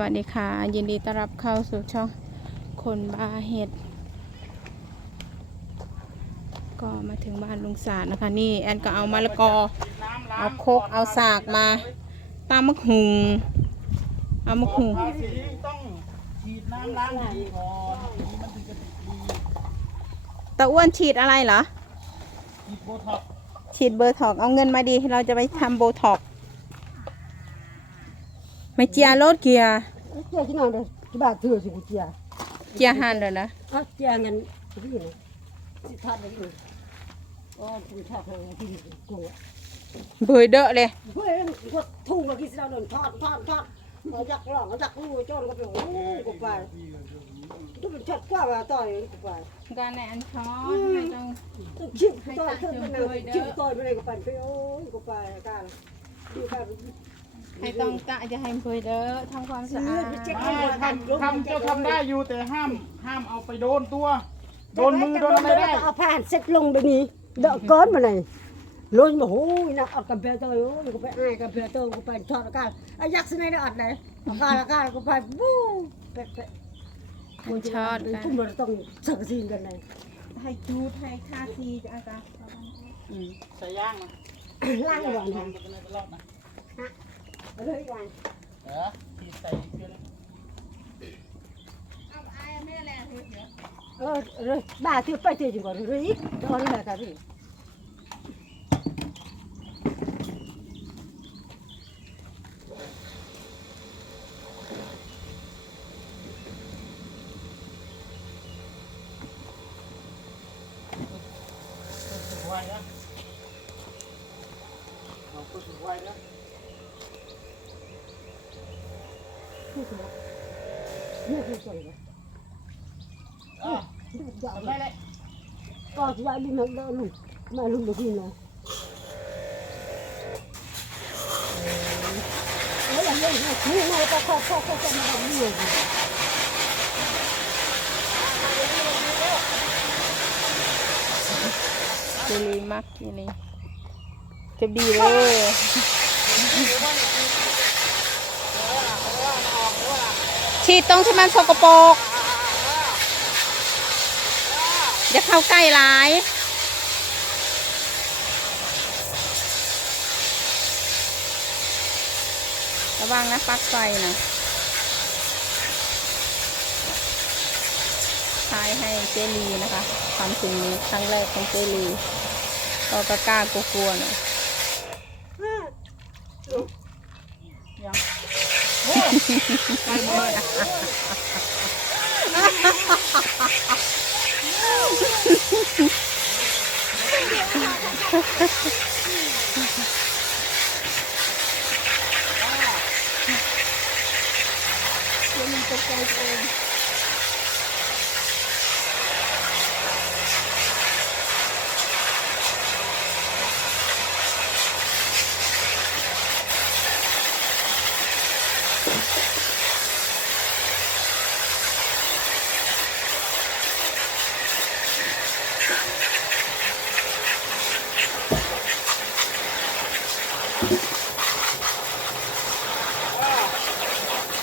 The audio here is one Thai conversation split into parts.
วัสดีค่ะ ยินดีต้อนรับเข้าสู่ช่องคนบาเห็ด ก็มาถึงบ้านลุงสาดนะคะ นี่แอนก็เอามะละกอ เอาโคกเอาสากมาตามมะหุง เอามะหุงต้องฉีดน้ำล้างดีก่อนนี้มันถึงจะติดดีตะอ้วนฉีดอะไรเหรอ ฉีดโบท็อกฉีดเบอร์ถอกเอาเงินมาดี เราจะไปทำโบท็อก ไม่เจียรถเกียร์เจียที่นอนเลยที่บ้านเธอสิเจียเจียหันเลยนะอะเจียเงินที่นี่สิทอดเลยนี่อ๋อคุณทอดเลยที่กูเบยเดอะเลยเฮ้ยก็ทุ่งมากินเราโดนทอดทอดทอดมาจักหลอกมาจักรู้โจนก็ไปโอ้กูไปก็เป็นช็อตกว่าว่าต่อยกูไปการในอันช้อนต้องชิบต่อยเธอเป็นนางชิบต่อยไปเลยกูไปไปโอ้กูไปกันดูค่ะ ให้ต้องตะจะให้เบยเดอะทำความสะอาดไม่ทำทำเจ้าทำได้อยู่แต่ห้ามห้ามเอาไปโดนตัว โดนมือโดนอะไรได้เอาผ่านเสร็จลงไปนี่เดาะก้อนมาเลยล้นมาโอ้ยนักอัดกับเบลเตอร์โอ้ยกูไปอ้ายกับเบลเตอร์กูไปทอดกันอายักษ์สนัยได้อัดเลยอาการอาการกูไปบู๊เป๊ะเป๊ะมันชอดกันคุณเราต้องสักซีนกันเลยให้จูดให้คาซีจะอาจารย์ใส่ย่างนะล่างก่อนทนะำไป เลยตลอดนะเรื่อยกันเออฉีดใส่เกลือเลยเออเรื่อยบ้าที่ไปที่จริงก่อนเรื่อยตอนนี้แหละกันเรื่อย สุดไวนะเอาก็สุดไวนะ นี่คือนี่คือส่วนเลยอะทำได้เลยก็จะได้ลิ้นน้ำลุงมาลุงดูกินเลยเอ้ยอย่างนี้นี่นี่ก็ข้อข้อข้อจะมาแบบนี้เลยเจลีมักเจลีจะดีเลย ฉีดตรงที่มันสกปรกอย่าเข้าใกล้หลายระวังนะปลั๊กไฟนะใช้ให้เจลีนะคะทำสิ่งนี้ครั้งแรกของเจลีก็กล้ากลัวๆหน่อย ยัง โอ้ใส่หมดเลย เจลีตกใจตัวเอง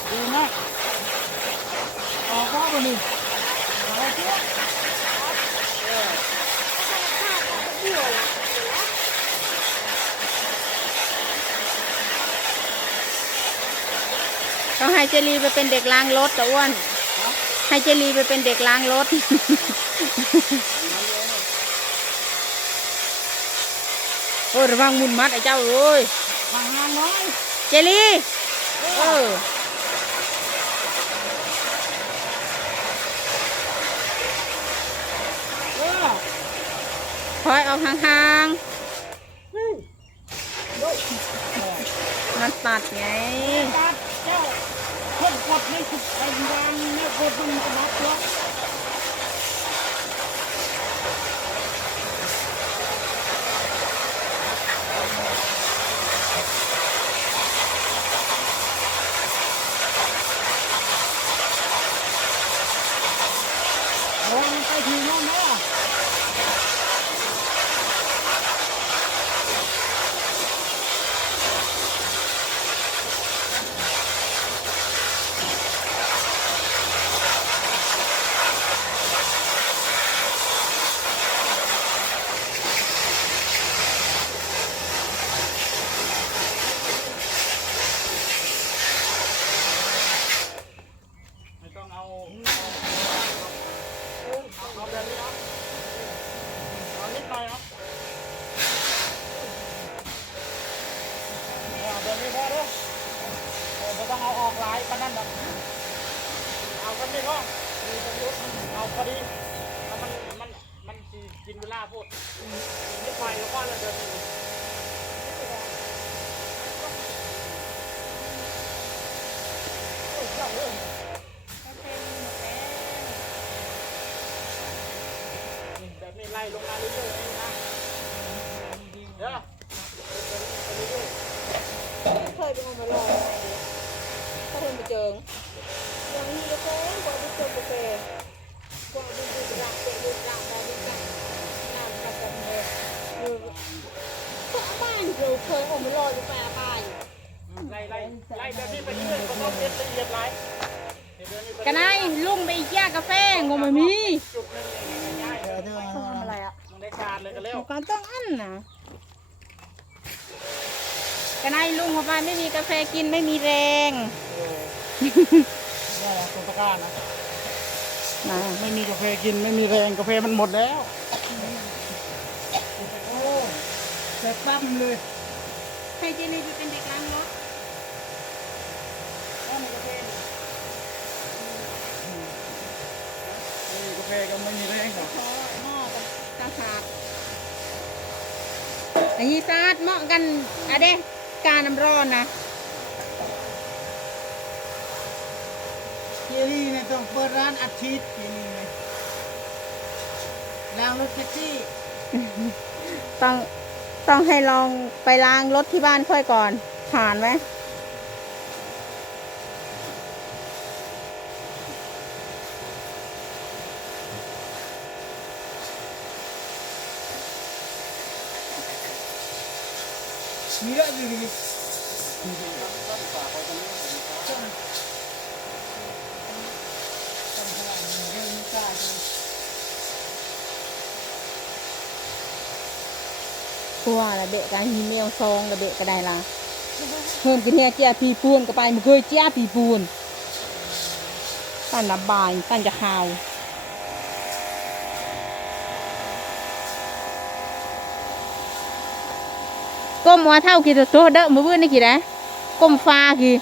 ดีมาก ออกว่าวันนี้เอาเถอะต้องให้เจลีไปเป็นเด็กล้างรถตะอ้วน ให้เจลีไปเป็นเด็กล้างรถ โอ้ยระวังมุนมัดไอ้เจ้าเอ้ยห่างๆหน้อย เจลี เออเออ คอยเอา ห่างเฮ้ยๆมันตัดไงตัดเจ้าคนกดให้สุดไอ้วางเนี่ยกดมันจะนับล็อกระวังไปทีน้นนะปานนั้นดอกเอากันไม่พอมีตรงนี้เอาพอดีแล้วมันมันมันสิ กินเวลาพูดนี่ไปแล้วก็เดินไปอีกนี่แบบนี้ไล่ลงมาเรื่อยๆนี่นะเดี๋ยวไปเรื่อเคยไปเอามาลองถ้าเพิ่นไปเจิงอย่างนี้ก็เป็นกว่าที่เจอบุฟเฟ่กว่าดูดูรักเตะดูรักมาดูกันน้ำกับแบบนี้เออก็อาบ้านเราเคยเอา มาลองอยู่ไปอาบ้านไล่ไล่ไล่แบบนี้ไปเรื่อยๆก็ต้องเก็บละเอียดหลายเดี๋ยวเดี๋ยวนี้ไปกันไอ้ลุงไปอีกยากาแฟงมไม่มีจุดหนึงเนี่ยง่ายๆเลยทำอะไรอะมันได้การเลยก็แล้วการต้องอันนะกันไอ้ลุงเข้าไปไม่มีกาแฟกินไม่มีแรงนี่แหละตัวตะกร้ารนะนะไม่มีกาแฟกินไม่มีแรงกาแฟมันหมดแล้วโอ้เสร็จปั๊มเลย ให้เจนี่ไปเป็นเด็กล้างรถนี่กาแฟนี่กาแฟก็ไม่มีแรงหรอกขอหม้อกับกระสาบอันนี้ซาดเหมาะกันอะเด้การน้ำร้อนนะเจลี่เนี่ยต้องเปิดร้านอาทิตย์เจลี่เนี่ยล้างรถแท็กซี่ต้อง ต้องให้ลองไปล้างรถที่บ้านค่อยก่อน ผ่านไหมมีเยอะอยู่ ตัวละเบะกันฮีเมลซองละเบะก็ได้ละเพิ่มกินเนี่ยเจ้าปีปูนก็ไปมึงเคยเจ้าปีปูนตั้นระบายตั้นจะขาวก้มหัวเท่ากี่ตัวเด้อมือบื้อนี่กี่นะก้มฟ้ากี่